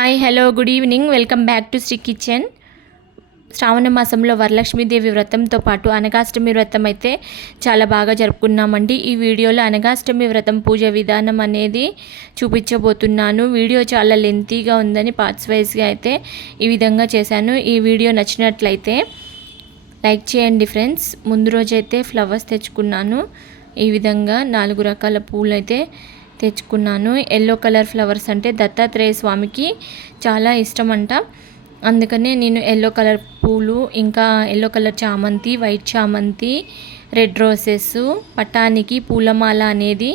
Hi hello good evening welcome back to Sri kitchen Shravana మాసంలో వరలక్ష్మీదేవి వ్రతంతో పాటు అనగాష్టమి వ్రతం అయితే చాలా బాగా జరుపుకున్నామండి. ఈ వీడియోలో అనగాష్టమి వ్రతం పూజ విధానం అనేది చూపించబోతున్నాను. వీడియో చాలా లెంతీగా ఉందని పార్ట్స్ వైజ్గా అయితే ఈ విధంగా చేశాను. ఈ వీడియో నచ్చినట్లయితే లైక్ చేయండి ఫ్రెండ్స్. ముందు రోజైతే ఫ్లవర్స్ తెచ్చుకున్నాను. ఈ విధంగా నాలుగు రకాల పూలు అయితే తెచ్చుకున్నాను. ఎల్లో కలర్ ఫ్లవర్స్ అంటే దత్తాత్రేయ స్వామికి చాలా ఇష్టం అంట అందుకనే నేను ఎల్లో కలర్ పూలు ఇంకా ఎల్లో కలర్ చామంతి వైట్ చామంతి రెడ్ రోసెస్ పటానికి పూలమాల అనేది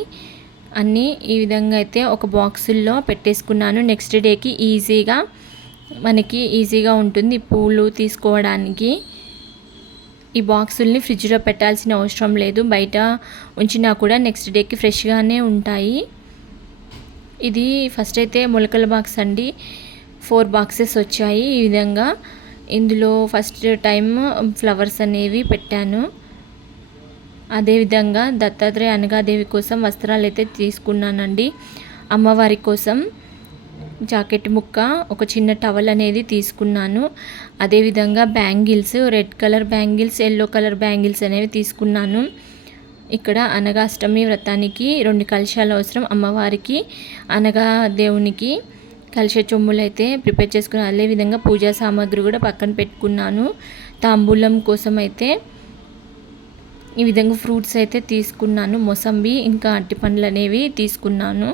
అన్నీ ఈ విధంగా అయితే ఒక బాక్సుల్లో పెట్టేసుకున్నాను. నెక్స్ట్ డేకి ఈజీగా మనకి ఈజీగా ఉంటుంది పూలు తీసుకోవడానికి. ఈ బాక్సుల్ని ఫ్రిడ్జ్లో పెట్టాల్సిన అవసరం లేదు. బయట ఉంచినా కూడా నెక్స్ట్ డేకి ఫ్రెష్గానే ఉంటాయి. ఇది ఫస్ట్ అయితే మొలకల బాక్స్ అండి. ఫోర్ బాక్సెస్ వచ్చాయి ఈ విధంగా. ఇందులో ఫస్ట్ టైం ఫ్లవర్స్ అనేవి పెట్టాను. అదేవిధంగా దత్తాత్రేయ అనగాదేవి కోసం వస్త్రాలు అయితే తీసుకున్నానండి. అమ్మవారి కోసం జాకెట్ ముక్క ఒక చిన్న టవల్ అనేది తీసుకున్నాను. అదేవిధంగా bangles red colour bangles yellow colour bangles అనేవి తీసుకున్నాను. ఇక్కడ అనగాష్టమి వ్రతానికి రెండు కలశాలు అవసరం. అమ్మవారికి అనగా దేవునికి కలశ చొమ్ములు అయితే ప్రిపేర్ చేసుకున్నాను అదేవిధంగా పూజా సామాగ్రి కూడా పక్కన పెట్టుకున్నాను. తాంబూలం కోసం అయితే ఈ విధంగా ఫ్రూట్స్ అయితే తీసుకున్నాను. మొసంబి ఇంకా అట్టి పండ్లు అనేవి తీసుకున్నాను.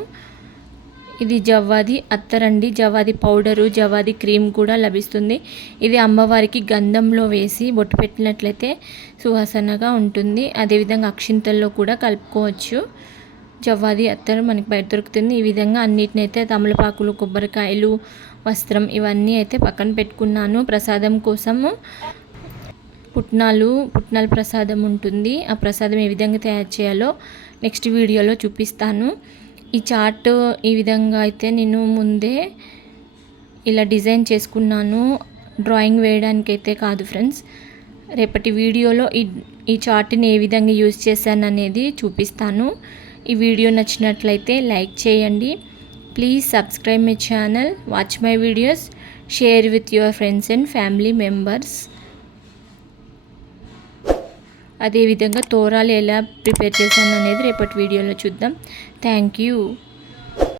ఇది జవ్వాది అత్తరండి. జవ్వాది పౌడరు జవ్వాది క్రీమ్ కూడా లభిస్తుంది. ఇది అమ్మవారికి గంధంలో వేసి బొట్టు పెట్టినట్లయితే సువాసనగా ఉంటుంది. అదేవిధంగా అక్షింతల్లో కూడా కలుపుకోవచ్చు. జవ్వాది అత్తరు మనకి బయట దొరుకుతుంది. ఈ విధంగా అన్నిటినైతే తమలపాకులు కొబ్బరికాయలు వస్త్రం ఇవన్నీ అయితే పక్కన పెట్టుకున్నాను. ప్రసాదం కోసము పుట్నాలు పుట్నాల ప్రసాదం ఉంటుంది. ఆ ప్రసాదం ఏ విధంగా తయారు చేయాలో నెక్స్ట్ వీడియోలో చూపిస్తాను. ఈ చార్ట్ ఈ విధంగా అయితే నేను ముందే ఇలా డిజైన్ చేసుకున్నాను. డ్రాయింగ్ వేయడానికి అయితే కాదు ఫ్రెండ్స్. రేపటి వీడియోలో ఈ ఈ చార్ట్ని ఏ విధంగా యూజ్ చేశాను అనేది చూపిస్తాను. ఈ వీడియో నచ్చినట్లయితే లైక్ చేయండి. Please subscribe my channel watch my videos share with your friends and family members. అదేవిధంగా తోరాలు ఎలా ప్రిపేర్ చేశాను అనేది రేపటి వీడియోలో చూద్దాం. Thank you.